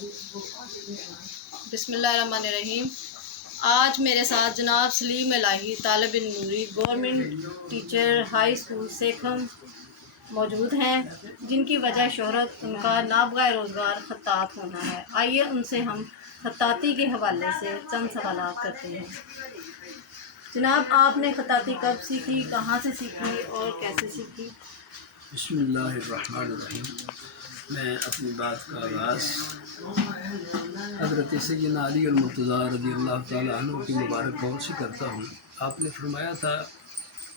بسم اللہ الرحمن الرحیم۔ آج میرے ساتھ جناب سلیم الہی طالب نوری گورنمنٹ ٹیچر ہائی اسکول سیکھم موجود ہیں، جن کی وجہ شہرت ان کا نابغہ روزگار خطاط ہونا ہے۔ آئیے ان سے ہم خطاطی کے حوالے سے چند سوالات کرتے ہیں۔ جناب، آپ نے خطاطی کب سیکھی، کہاں سے سیکھی اور کیسے سیکھی؟ بسم اللہ الرحمن الرحیم۔ میں اپنی بات کا آغاز حضرت سیدنا علی المرتضیٰ رضی اللہ تعالیٰ عنہ کی مبارک قول سے کرتا ہوں۔ آپ نے فرمایا تھا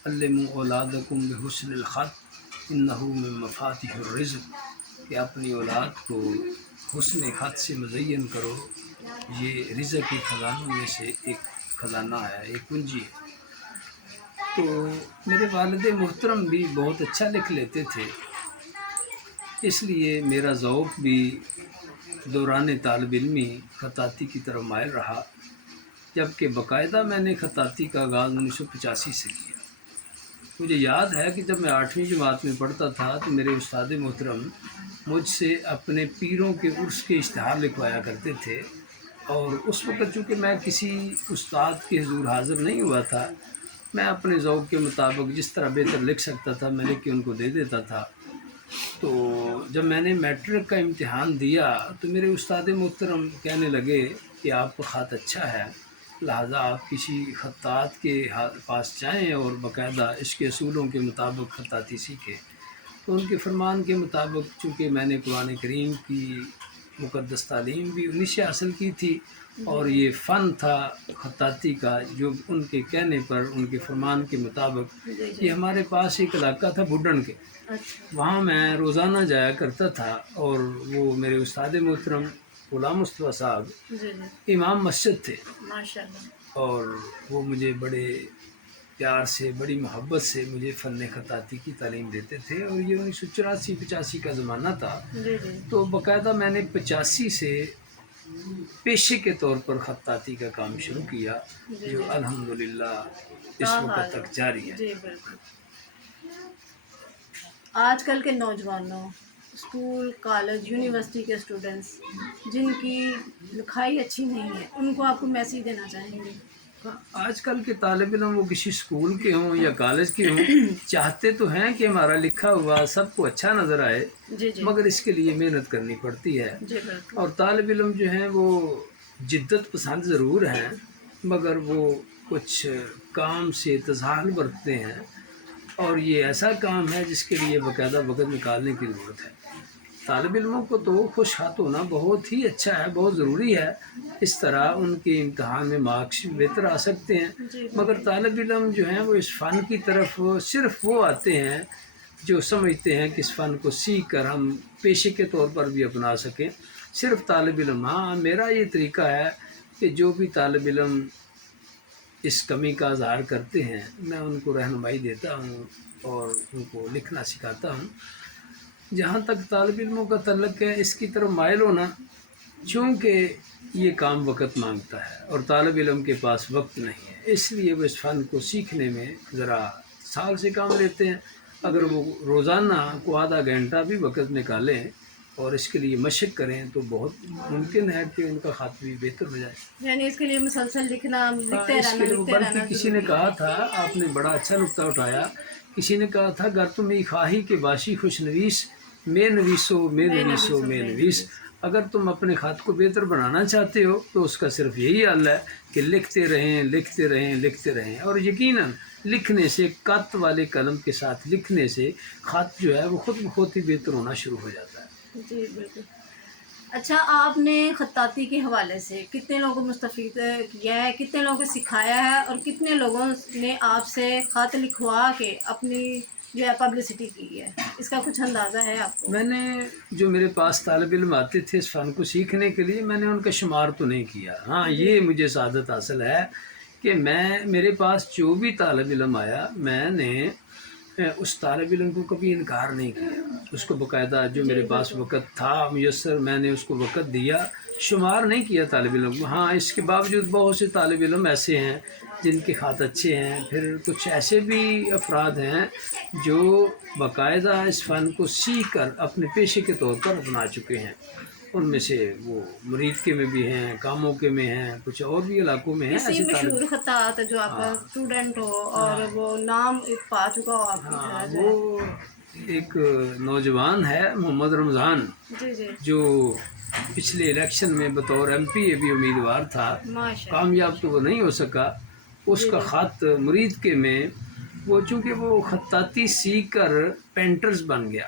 علموا اولادکم بحسن الخط انہ من مفاتیح الرزق، کہ اپنی اولاد کو حسن خط سے مزین کرو، یہ رزق کے خزانوں میں سے ایک خزانہ ہے، ایک کنجی ہے۔ تو میرے والد محترم بھی بہت اچھا لکھ لیتے تھے، اس لیے میرا ذوق بھی دوران طالب علمی خطاطی کی طرف مائل رہا، جبکہ باقاعدہ میں نے خطاطی کا آغاز 1985 سے کیا۔ مجھے یاد ہے کہ جب میں 8ویں جماعت میں پڑھتا تھا تو میرے استاد محترم مجھ سے اپنے پیروں کے عرس کے اشتہار لکھوایا کرتے تھے، اور اس وقت چونکہ میں کسی استاد کے حضور حاضر نہیں ہوا تھا، میں اپنے ذوق کے مطابق جس طرح بہتر لکھ سکتا تھا میں لکھ کے ان کو دے دیتا تھا۔ تو جب میں نے میٹرک کا امتحان دیا تو میرے استاد محترم کہنے لگے کہ آپ کا خط اچھا ہے، لہٰذا آپ کسی خطاط کے پاس جائیں اور باقاعدہ اس کے اصولوں کے مطابق خطاطی سیکھیں۔ تو ان کے فرمان کے مطابق چونکہ میں نے قرآن کریم کی مقدس تعلیم بھی انہی سے حاصل کی تھی، اور یہ فن تھا خطاطی کا جو ان کے کہنے پر، ان کے فرمان کے مطابق، یہ ہمارے پاس ایک علاقہ تھا بھڈن کے، وہاں میں روزانہ جایا کرتا تھا، اور وہ میرے استاد محترم غلام مصطفیٰ صاحب امام مسجد تھے، اور وہ مجھے بڑے پیار سے، بڑی محبت سے مجھے فن خطاطی کی تعلیم دیتے تھے، اور یہ 1984-85 کا زمانہ تھا۔ تو باقاعدہ میں نے 85 سے پیشے کے طور پر خطاطی کا کام شروع کیا، جو الحمدللہ اس وقت تک جاری ہے۔ آج کل کے نوجوانوں، اسکول، کالج، یونیورسٹی کے اسٹوڈنٹس جن کی لکھائی اچھی نہیں ہے، ان کو آپ کو میسیج دینا چاہیں گے؟ آج کل کے طالب علم وہ کسی اسکول کے ہوں یا کالج کے ہوں، چاہتے تو ہیں کہ ہمارا لکھا ہوا سب کو اچھا نظر آئے، مگر اس کے لیے محنت کرنی پڑتی ہے، اور طالب علم جو ہیں وہ جدت پسند ضرور ہیں، مگر وہ کچھ کام سے تزاحل برتتے ہیں، اور یہ ایسا کام ہے جس کے لیے باقاعدہ وقت نکالنے کی ضرورت ہے۔ طالب علموں کو تو خوش ہاتھ ہونا بہت ہی اچھا ہے، بہت ضروری ہے، اس طرح ان کے امتحان میں مارکس بہتر آ سکتے ہیں، مگر طالب علم جو ہیں وہ اس فن کی طرف صرف وہ آتے ہیں جو سمجھتے ہیں کہ اس فن کو سیکھ کر ہم پیشے کے طور پر بھی اپنا سکیں۔ صرف طالب علم، ہاں میرا یہ طریقہ ہے کہ جو بھی طالب علم اس کمی کا اظہار کرتے ہیں میں ان کو رہنمائی دیتا ہوں اور ان کو لکھنا سکھاتا ہوں۔ جہاں تک طالب علموں کا تعلق ہے، اس کی طرف مائل ہونا، چونکہ یہ کام وقت مانگتا ہے اور طالب علم کے پاس وقت نہیں ہے، اس لیے وہ اس فن کو سیکھنے میں ذرا سال سے کام لیتے ہیں۔ اگر وہ روزانہ کو آدھا گھنٹہ بھی وقت نکالیں اور اس کے لیے مشق کریں تو بہت ممکن ہے کہ ان کا خط بھی بہتر ہو جائے۔ یعنی اس کے لیے مسلسل لکھنا، لکھتے رہنا، بلکہ کسی نے کہا تھا، آپ نے بڑا اچھا نقطہ اٹھایا، کسی نے کہا تھا گر تم ای خواہی کے باشی خوش نویس، میں نویسو میں نویسو میں نویس۔ اگر تم اپنے خط کو بہتر بنانا چاہتے ہو تو اس کا صرف یہی حل ہے کہ لکھتے رہیں، لکھتے رہیں، لکھتے رہیں، اور یقیناً لکھنے سے، خط والے قلم کے ساتھ لکھنے سے خط جو ہے وہ خود بخود ہی بہتر ہونا شروع ہو جاتا ہے۔ جی بالکل۔ اچھا، آپ نے خطاطی کے حوالے سے کتنے لوگوں کو مستفید کیا ہے، کتنے لوگوں کو سکھایا ہے، اور کتنے لوگوں نے آپ سے خط لکھوا کے اپنی جو ہے پبلسٹی کی ہے، اس کا کچھ اندازہ ہے آپ کو؟ میں نے جو میرے پاس طالب علم آتے تھے اس فن کو سیکھنے کے لیے، میں نے ان کا شمار تو نہیں کیا، ہاں یہ مجھے سعادت حاصل ہے کہ میرے پاس جو بھی طالب علم آیا میں نے اس طالب علم کو کبھی انکار نہیں کیا، اس کو باقاعدہ جو میرے پاس وقت تھا میسر میں نے اس کو وقت دیا، شمار نہیں کیا طالب علم کو۔ ہاں اس کے باوجود بہت سے طالب علم ایسے ہیں جن کے خط اچھے ہیں، پھر کچھ ایسے بھی افراد ہیں جو باقاعدہ اس فن کو سیکھ کر اپنے پیشے کے طور پر اپنا چکے ہیں۔ ان میں سے وہ مرید کے میں بھی ہیں، کاموں کے میں ہیں، کچھ اور بھی علاقوں میں ہیں کسی ایسے طالب۔ مشہور خطاط جو آپ کا اسٹوڈنٹ ہو اور وہ نام پا چکا ہو آپ کی ہاں، طرح جو وہ ایک نوجوان ہے محمد رمضان، ہے؟ جی جی جو پچھلے الیکشن میں بطور ایم پی اے بھی امیدوار تھا، ماشاء اللہ۔ کامیاب تو وہ نہیں ہو سکا۔ اس کا خط مرید کے میں وہ چونکہ وہ خطاطی سیکھ کر پینٹرز بن گیا،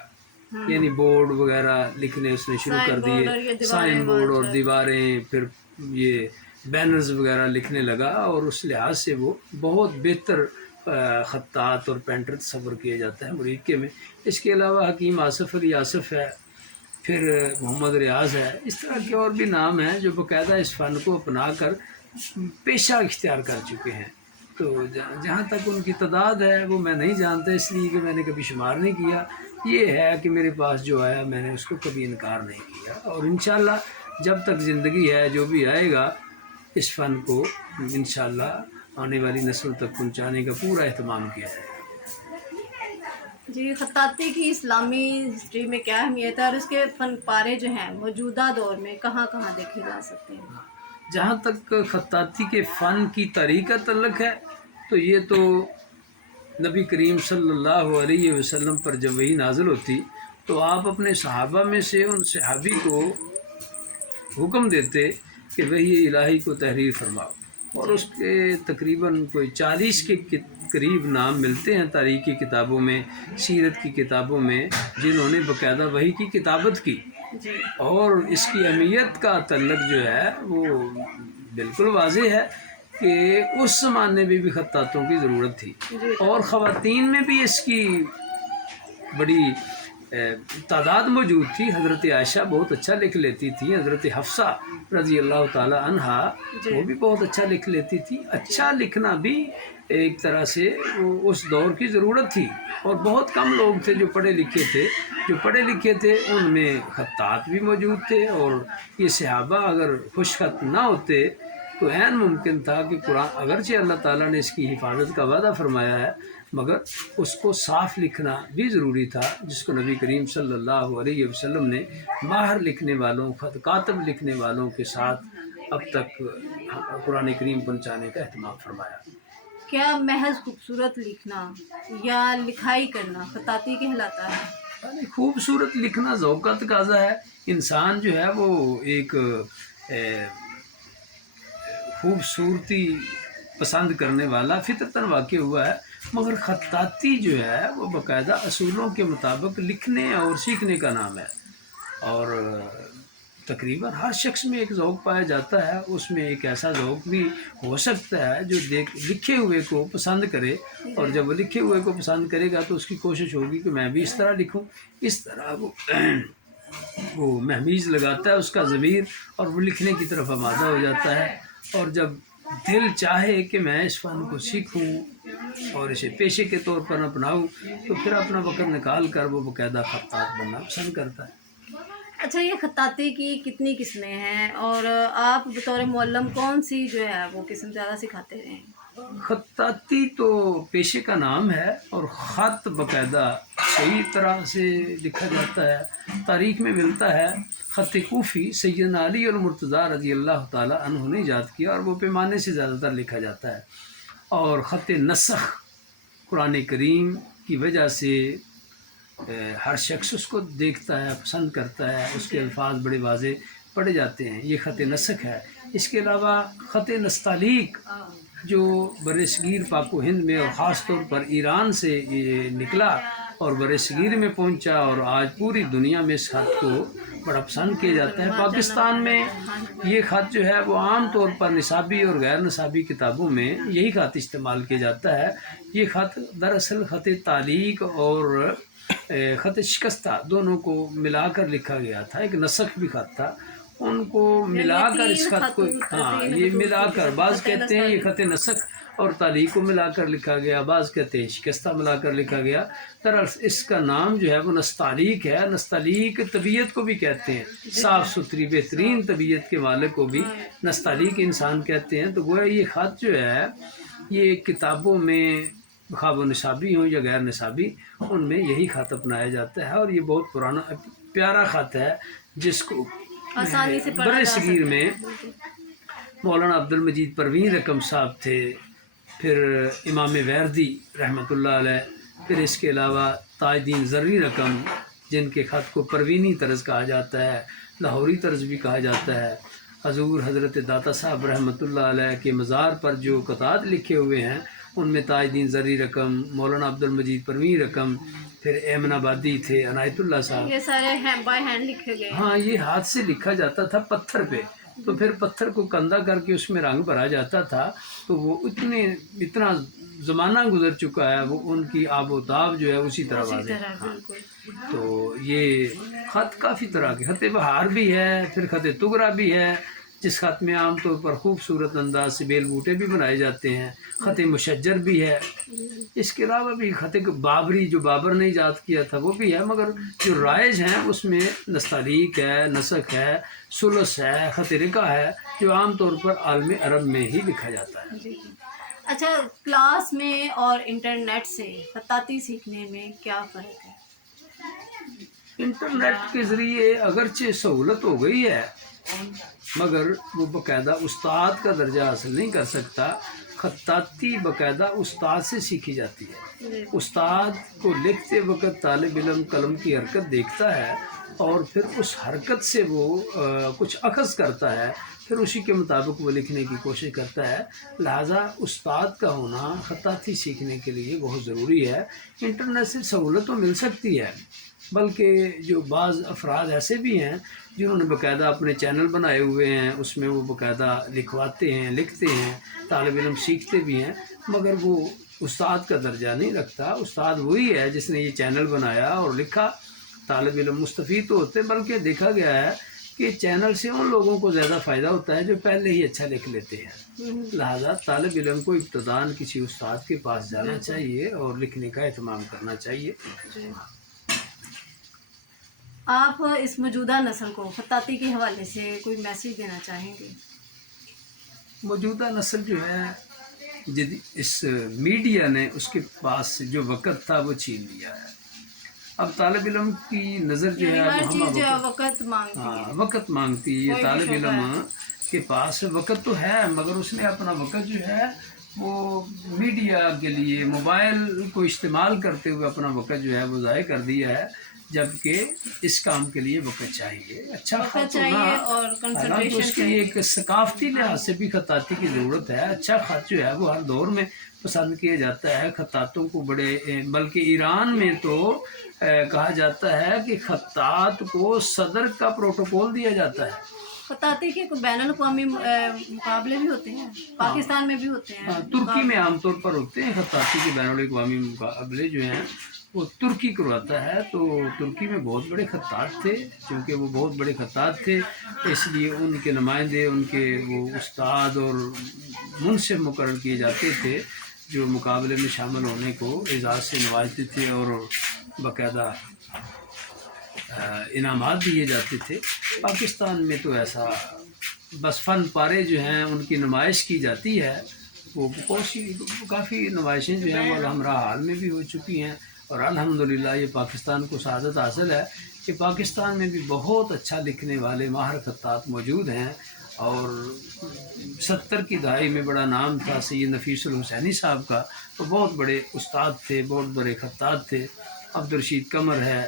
یعنی بورڈ وغیرہ لکھنے اس نے شروع کر سائن دیے، بورڈ اور یہ دیواریں سائن بورڈ اور ماشاء اللہ۔ دیواریں، پھر یہ بینرز وغیرہ لکھنے لگا، اور اس لحاظ سے وہ بہت بہتر خطاط اور پینٹر تصور کیا جاتا ہے مرید کے میں۔ اس کے علاوہ حکیم آصف علی آصف ہے، پھر محمد ریاض ہے، اس طرح کے اور بھی نام ہیں جو باقاعدہ اس فن کو اپنا کر پیشہ اختیار کر چکے ہیں۔ تو جہاں تک ان کی تعداد ہے وہ میں نہیں جانتا، اس لیے کہ میں نے کبھی شمار نہیں کیا۔ یہ ہے کہ میرے پاس جو آیا میں نے اس کو کبھی انکار نہیں کیا، اور انشاءاللہ جب تک زندگی ہے جو بھی آئے گا اس فن کو انشاءاللہ آنے والی نسل تک پہنچانے کا پورا اہتمام کیا جائے گا۔ جی، خطاطی کی اسلامی ہسٹری میں کیا اہمیت ہے اور اس کے فن پارے جو ہیں موجودہ دور میں کہاں کہاں دیکھے جا سکتے ہیں؟ جہاں تک خطاطی کے فن کی تاریخ کا تعلق ہے تو یہ تو نبی کریم صلی اللہ علیہ وسلم پر جب وہی نازل ہوتی تو آپ اپنے صحابہ میں سے ان صحابی کو حکم دیتے کہ وہی الہی کو تحریر فرماؤ، اور اس کے تقریباً کوئی 40 کے قریب نام ملتے ہیں تاریخی کتابوں میں، سیرت کی کتابوں میں، جنہوں نے باقاعدہ وحی کی کتابت کی۔ جی اور اس کی اہمیت کا تعلق جو ہے وہ بالکل واضح ہے کہ اس زمانے میں بھی خطاطوں کی ضرورت تھی، اور خواتین میں بھی اس کی بڑی تعداد موجود تھی۔ حضرت عائشہ بہت اچھا لکھ لیتی تھی، حضرت حفصہ رضی اللہ تعالی عنہا وہ بھی بہت اچھا لکھ لیتی تھی۔ اچھا لکھنا بھی ایک طرح سے اس دور کی ضرورت تھی، اور بہت کم لوگ تھے جو پڑھے لکھے تھے۔ جو پڑھے لکھے تھے ان میں خطاط بھی موجود تھے، اور یہ صحابہ اگر خوش خط نہ ہوتے تو عین ممکن تھا کہ قرآن، اگرچہ اللہ تعالیٰ نے اس کی حفاظت کا وعدہ فرمایا ہے، مگر اس کو صاف لکھنا بھی ضروری تھا، جس کو نبی کریم صلی اللہ علیہ وسلم نے ماہر لکھنے والوں، خط کاتب لکھنے والوں کے ساتھ اب تک قرآن کریم پہنچانے کا اہتمام فرمایا۔ کیا محض خوبصورت لکھنا یا لکھائی کرنا خطاطی کہلاتا ہے؟ یعنی خوبصورت لکھنا ذوق کا تقاضا ہے۔ انسان جو ہے وہ ایک خوبصورتی پسند کرنے والا فطرتاً واقع ہوا ہے، مگر خطاطی جو ہے وہ باقاعدہ اصولوں کے مطابق لکھنے اور سیکھنے کا نام ہے، اور تقریباً ہر شخص میں ایک ذوق پایا جاتا ہے۔ اس میں ایک ایسا ذوق بھی ہو سکتا ہے جو لکھے ہوئے کو پسند کرے، اور جب وہ لکھے ہوئے کو پسند کرے گا تو اس کی کوشش ہوگی کہ میں بھی اس طرح لکھوں۔ اس طرح وہ مہمیز لگاتا ہے اس کا ضمیر، اور وہ لکھنے کی طرف آمادہ ہو جاتا ہے۔ اور جب دل چاہے کہ میں اس فن کو سیکھوں اور اسے پیشے کے طور پر اپناؤں تو پھر اپنا وقت نکال کر وہ باقاعدہ خطاط بننا پسند کرتا ہے۔ اچھا، یہ خطاطی کی کتنی قسمیں ہیں اور آپ بطور معلم کون سی جو ہے وہ قسم زیادہ سکھاتے رہے ہیں؟ خطاطی تو پیشے کا نام ہے، اور خط باقاعدہ صحیح طرح سے لکھا جاتا ہے۔ تاریخ میں ملتا ہے خط کوفی سیدنا علی المرتضیٰ رضی اللہ تعالیٰ عنہ نے ایجاد کیا، اور وہ پیمانے سے زیادہ تر لکھا جاتا ہے۔ اور خط نسخ قرآن کریم کی وجہ سے ہر شخص اس کو دیکھتا ہے، پسند کرتا ہے، اس کے الفاظ بڑے واضح پڑھے جاتے ہیں، یہ خط نسخ ہے۔ اس کے علاوہ خط نستعلیق جو بر صغیر پاک و ہند میں اور خاص طور پر ایران سے یہ نکلا اور بر صغیر میں پہنچا، اور آج پوری دنیا میں اس خط کو بڑا پسند کیا جاتا ہے۔ پاکستان میں یہ خط جو ہے وہ عام طور پر نصابی اور غیر نصابی کتابوں میں یہی خط استعمال کیا جاتا ہے۔ یہ خط دراصل خط تعلیق اور خط شکستہ دونوں کو ملا کر لکھا گیا تھا، ایک نسخ بھی خط تھا، ان کو ملا کر اس خط کو یہ ملا کر، بعض کہتے ہیں یہ خط نسخ اور تعلیق کو ملا کر لکھا گیا، بعض کہتے ہیں شکستہ ملا کر لکھا گیا۔ دراصل اس کا نام جو ہے وہ نستعلیق ہے۔ نستعلیق طبیعت کو بھی کہتے ہیں، صاف ستھری بہترین طبیعت کے مالک کو بھی نستعلیق انسان کہتے ہیں۔ تو گویا یہ خط جو ہے یہ کتابوں میں خواہ وہ نصابی ہوں یا غیر نصابی ان میں یہی خط اپنایا جاتا ہے، اور یہ بہت پرانا پیارا خط ہے جس کو آسانی سے پڑھا برِ جا صغیر سکتا میں ہے۔ مولانا عبد المجید پروین رقم صاحب تھے، پھر امام ویردی رحمۃ اللہ علیہ، پھر اس کے علاوہ تاج الدین زرعی رقم جن کے خط کو پروینی طرز کہا جاتا ہے، لاہوری طرز بھی کہا جاتا ہے۔ حضور حضرت داتا صاحب رحمۃ اللہ علیہ کے مزار پر جو قطعات لکھے ہوئے ہیں ان میں تاج الدین زرعی رقم، مولانا عبد المجید پروین رقم، پھر ایمن آبادی تھے، عنایت اللہ صاحب، یہ سارے بائی ہینڈ لکھے گئے ہیں۔ ہاں یہ ہاتھ سے لکھا جاتا تھا پتھر پہ، تو پھر پتھر کو کندہ کر کے اس میں رنگ بھرا جاتا تھا، تو وہ اتنا زمانہ گزر چکا ہے، وہ ان کی آب و تاب جو ہے اسی طرح اسی واضح طرح ہاں۔ بالکل۔ تو یہ خط کافی طرح کے، خط بہار بھی ہے، پھر خط تگرا بھی ہے، جس خط میں عام طور پر خوبصورت انداز سے بیل بوٹے بھی بنائے جاتے ہیں، خط مشجر بھی ہے، اس کے علاوہ بھی خط بابری جو بابر نے ایجاد کیا تھا وہ بھی ہے، مگر جو رائج ہیں اس میں نستعلیق ہے، نسخ ہے، ثلث ہے، خط رقہ ہے، جو عام طور پر عالم عرب میں ہی لکھا جاتا ہے۔ جی۔ اچھا، کلاس میں اور انٹرنیٹ سے خطاطی سیکھنے میں کیا فرق ہے؟ انٹرنیٹ کے ذریعے اگرچہ سہولت ہو گئی ہے مگر وہ باقاعدہ استاد کا درجہ حاصل نہیں کر سکتا۔ خطاطی باقاعدہ استاد سے سیکھی جاتی ہے۔ استاد کو لکھتے وقت طالب علم قلم کی حرکت دیکھتا ہے اور پھر اس حرکت سے وہ کچھ اخذ کرتا ہے، پھر اسی کے مطابق وہ لکھنے کی کوشش کرتا ہے۔ لہٰذا استاد کا ہونا خطاطی سیکھنے کے لیے بہت ضروری ہے۔ انٹرنیٹ سے سہولت تو مل سکتی ہے، بلکہ جو بعض افراد ایسے بھی ہیں جنہوں نے باقاعدہ اپنے چینل بنائے ہوئے ہیں، اس میں وہ باقاعدہ لکھواتے ہیں، لکھتے ہیں، طالب علم سیکھتے بھی ہیں، مگر وہ استاد کا درجہ نہیں رکھتا۔ استاد وہی ہے جس نے یہ چینل بنایا اور لکھا۔ طالب علم مستفید تو ہوتے، بلکہ دیکھا گیا ہے کہ چینل سے ان لوگوں کو زیادہ فائدہ ہوتا ہے جو پہلے ہی اچھا لکھ لیتے ہیں۔ لہٰذا طالب علم کو ابتداً کسی استاد کے پاس جانا چاہیے اور لکھنے کا اہتمام کرنا چاہیے۔ آپ اس موجودہ نسل کو خطاطی کے حوالے سے کوئی میسیج دینا چاہیں گے؟ موجودہ نسل جو ہے اس میڈیا نے اس کے پاس جو وقت تھا وہ چھین لیا ہے۔ اب طالب علم کی نظر جو ہے ہر وہ چیز جو ہے وقت مانگتی ہے۔ ہاں وقت مانگتی ہے۔ کوئی بھی طالب شعبہ علم کے پاس وقت تو ہے مگر اس نے اپنا وقت جو ہے وہ میڈیا کے لیے موبائل کو استعمال کرتے ہوئے اپنا وقت جو ہے وہ ضائع کر دیا ہے، جبکہ اس کام کے لیے وقت چاہیے، اچھا خط چاہیے ہونا، اور حالانکہ اس کے لیے ایک ثقافتی لحاظ سے بھی خطاطی کی ضرورت ہے۔ اچھا خط جو ہے وہ ہر دور میں پسند کیا جاتا ہے۔ خطاطوں کو بڑے، بلکہ ایران میں تو کہا جاتا ہے کہ خطاط کو صدر کا پروٹوکول دیا جاتا ہے۔ خطاطی کے بین الاقوامی مقابلے بھی ہوتے ہیں، پاکستان میں بھی ہوتے ہیں۔ ترکی میں عام طور پر ہوتے ہیں خطاطی کے بین الاقوامی مقابلے جو ہیں وہ ترکی کرواتا ہے۔ تو ترکی میں بہت بڑے خطاط تھے، چونکہ وہ بہت بڑے خطاط تھے اس لیے ان کے نمائندے، ان کے وہ استاد اور منصف مقرر کیے جاتے تھے جو مقابلے میں شامل ہونے کو اعزاز سے نوازتے تھے اور باقاعدہ انعامات دیے جاتے تھے۔ پاکستان میں تو ایسا بس فن پارے جو ہیں ان کی نمائش کی جاتی ہے، وہ کافی نمائشیں جو ہیں وہ الحمرا حال میں بھی ہو چکی ہیں، اور الحمدللہ یہ پاکستان کو سعادت حاصل ہے کہ پاکستان میں بھی بہت اچھا لکھنے والے ماہر خطاط موجود ہیں۔ اور 70 کی دہائی میں بڑا نام تھا سید نفیس الحسینی صاحب کا، تو بہت بڑے استاد تھے، بہت بڑے خطاط تھے۔ عبدالرشید قمر ہے،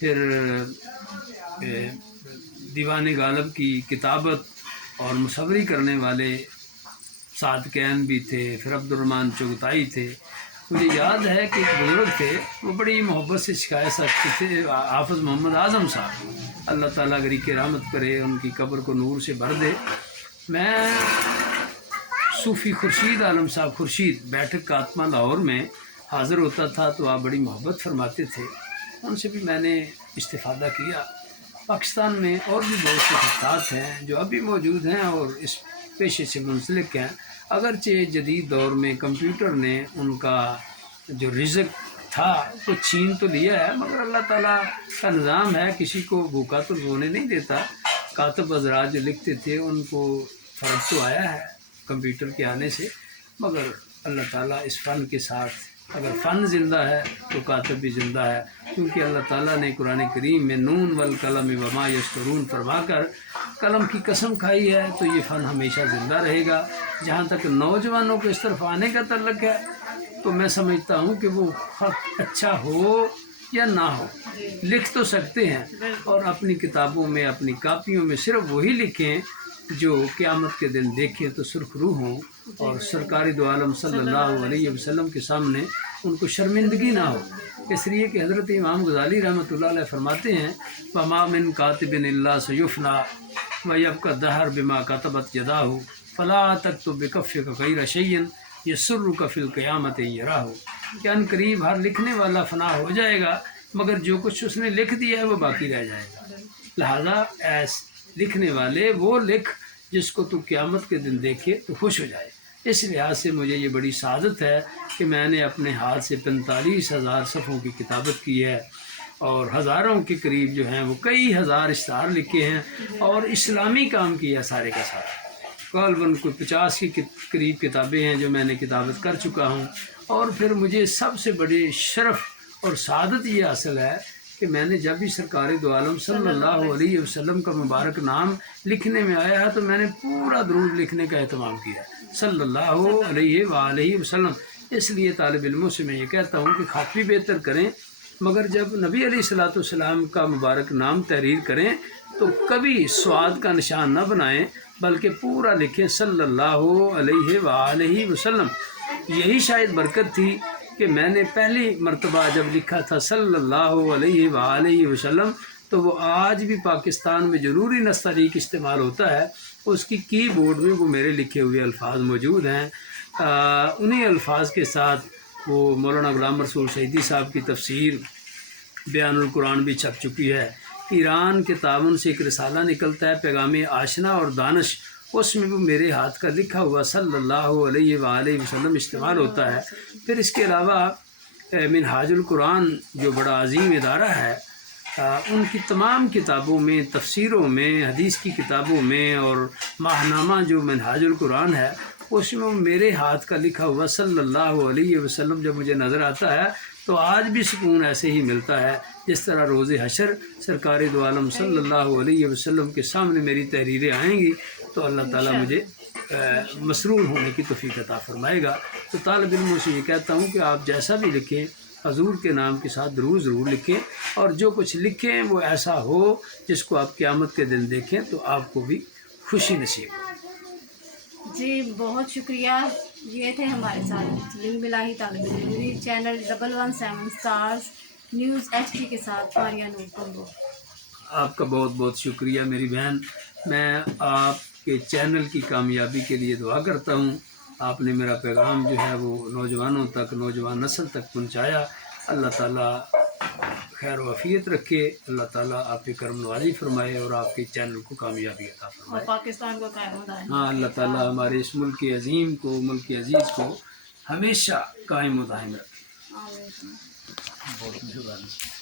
پھر دیوان غالب کی کتابت اور مصوری کرنے والے صادقین بھی تھے، پھر عبدالرحمن چغتائی تھے۔ مجھے یاد ہے کہ ایک بزرگ تھے، وہ بڑی محبت سے شکایت کرتے تھے، حافظ محمد اعظم صاحب، اللہ تعالیٰ غریق کے رحمت کرے، ان کی قبر کو نور سے بھر دے۔ میں صوفی خورشید عالم صاحب خورشید بیٹھک کاتمہ لاہور میں حاضر ہوتا تھا تو آپ بڑی محبت فرماتے تھے، ان سے بھی میں نے استفادہ کیا۔ پاکستان میں اور بھی بہت سے خطاط ہیں جو ابھی موجود ہیں اور اس پیشے سے منسلک ہیں، اگرچہ جدید دور میں کمپیوٹر نے ان کا جو رزق تھا وہ چھین تو لیا ہے، مگر اللہ تعالیٰ کا نظام ہے، کسی کو بھوکا تو سونے نہیں دیتا۔ کاتب حضرات جو لکھتے تھے ان کو فرق تو آیا ہے کمپیوٹر کے آنے سے، مگر اللہ تعالیٰ اس فن کے ساتھ اگر فن زندہ ہے تو کاتب بھی زندہ ہے، کیونکہ اللہ تعالیٰ نے قرآن کریم میں نون والقلم وما یسطرون فرما کر قلم کی قسم کھائی ہے، تو یہ فن ہمیشہ زندہ رہے گا۔ جہاں تک نوجوانوں کو اس طرف آنے کا تعلق ہے تو میں سمجھتا ہوں کہ وہ خط اچھا ہو یا نہ ہو، لکھ تو سکتے ہیں، اور اپنی کتابوں میں اپنی کاپیوں میں صرف وہی لکھیں جو قیامت کے دن دیکھیں تو سرخ روح ہوں، اور سرکار دو عالم صلی اللہ علیہ وسلم کے سامنے ان کو شرمندگی نہ ہو۔ اس لیے کہ حضرت امام غزالی رحمۃ اللہ علیہ فرماتے ہیں وما من کاتب الا سیفنا ویبقى الدہر بما کتبت یداہ فلا تکتب بکفک غیر شیء یسرک فی القیامت یراہ، کہ ان قریب ہر لکھنے والا فنا ہو جائے گا مگر جو کچھ اس نے لکھ دیا ہے وہ باقی رہ جائے گا، لہذا لکھنے والے وہ لکھ جس کو تو قیامت کے دن دیکھے تو خوش ہو جائے۔ اس لحاظ سے مجھے یہ بڑی سعادت ہے کہ میں نے اپنے ہاتھ سے 45,000 صفحوں کی کتابت کی ہے، اور ہزاروں کے قریب جو ہیں وہ کئی ہزار اشتہار لکھے ہیں، اور اسلامی کام کیا سارے کا سارا۔ غالباً کوئی 50 کے قریب کتابیں ہیں جو میں نے کتابت کر چکا ہوں، اور پھر مجھے سب سے بڑے شرف اور سعادت یہ حاصل ہے کہ میں نے جب بھی سرکار دو عالم صلی اللہ علیہ وسلم کا مبارک نام لکھنے میں آیا ہے تو میں نے پورا درود لکھنے کا اہتمام کیا ہے صلی اللہ علیہ وآلہ وسلم۔ اس لیے طالب علموں سے میں یہ کہتا ہوں کہ خط بھی بہتر کریں، مگر جب نبی علیہ الصلوۃ والسلام کا مبارک نام تحریر کریں تو کبھی سواد کا نشان نہ بنائیں بلکہ پورا لکھیں صلی اللہ علیہ وآلہ وسلم۔ یہی شاید برکت تھی کہ میں نے پہلی مرتبہ جب لکھا تھا صلی اللہ علیہ وآلہ وسلم تو وہ آج بھی پاکستان میں ضروری نستعلیق استعمال ہوتا ہے، اس کی بورڈ میں وہ میرے لکھے ہوئے الفاظ موجود ہیں۔ انہی الفاظ کے ساتھ وہ مولانا غلام رسول سعیدی صاحب کی تفسیر بیان القرآن بھی چھپ چکی ہے۔ ایران کے تعاون سے ایک رسالہ نکلتا ہے پیغام آشنا اور دانش، اس میں وہ میرے ہاتھ کا لکھا ہوا صلی اللہ علیہ وآلہ وسلم استعمال ہوتا ہے۔ پھر اس کے علاوہ منہاج القرآن جو بڑا عظیم ادارہ ہے، ان کی تمام کتابوں میں، تفسیروں میں، حدیث کی کتابوں میں، اور ماہنامہ جو منہاج القرآن ہے اس میں میرے ہاتھ کا لکھا ہوا صلی اللہ علیہ وسلم جب مجھے نظر آتا ہے تو آج بھی سکون ایسے ہی ملتا ہے جس طرح روز حشر سرکار دو عالم صلی اللہ علیہ وسلم کے سامنے میری تحریریں آئیں گی تو اللہ تعالیٰ مجھے مسرور ہونے کی توفیق عطا فرمائے گا۔ تو طالب علموں سے یہ کہتا ہوں کہ آپ جیسا بھی لکھیں حضور کے نام کے ساتھ درود ضرور لکھیں، اور جو کچھ لکھیں وہ ایسا ہو جس کو آپ قیامت کے دن دیکھیں تو آپ کو بھی خوشی نصیب ہو۔ جی بہت شکریہ۔ یہ تھے ہمارے ساتھ سلیم الہی طالب علم چینل 117 اسٹارز نیوز HD کے ساتھ فاریہ نور کنگو۔ آپ کا بہت بہت شکریہ میری بہن، میں آپ کے چینل کی کامیابی کے لیے دعا کرتا ہوں۔ آپ نے میرا پیغام جو ہے وہ نوجوانوں تک، نوجوان نسل تک پہنچایا۔ اللہ تعالیٰ خیر و عافیت رکھے، اللہ تعالیٰ آپ پہ کرم نوازی فرمائے اور آپ کے چینل کو کامیابی عطا اور فرمائے۔ پاکستان کو قائم دائم۔ ہاں، اللہ تعالیٰ ہمارے اس ملک عظیم کو، ملک عزیز کو ہمیشہ قائم و دائم رکھے۔ آمین۔ بہت مہربانی۔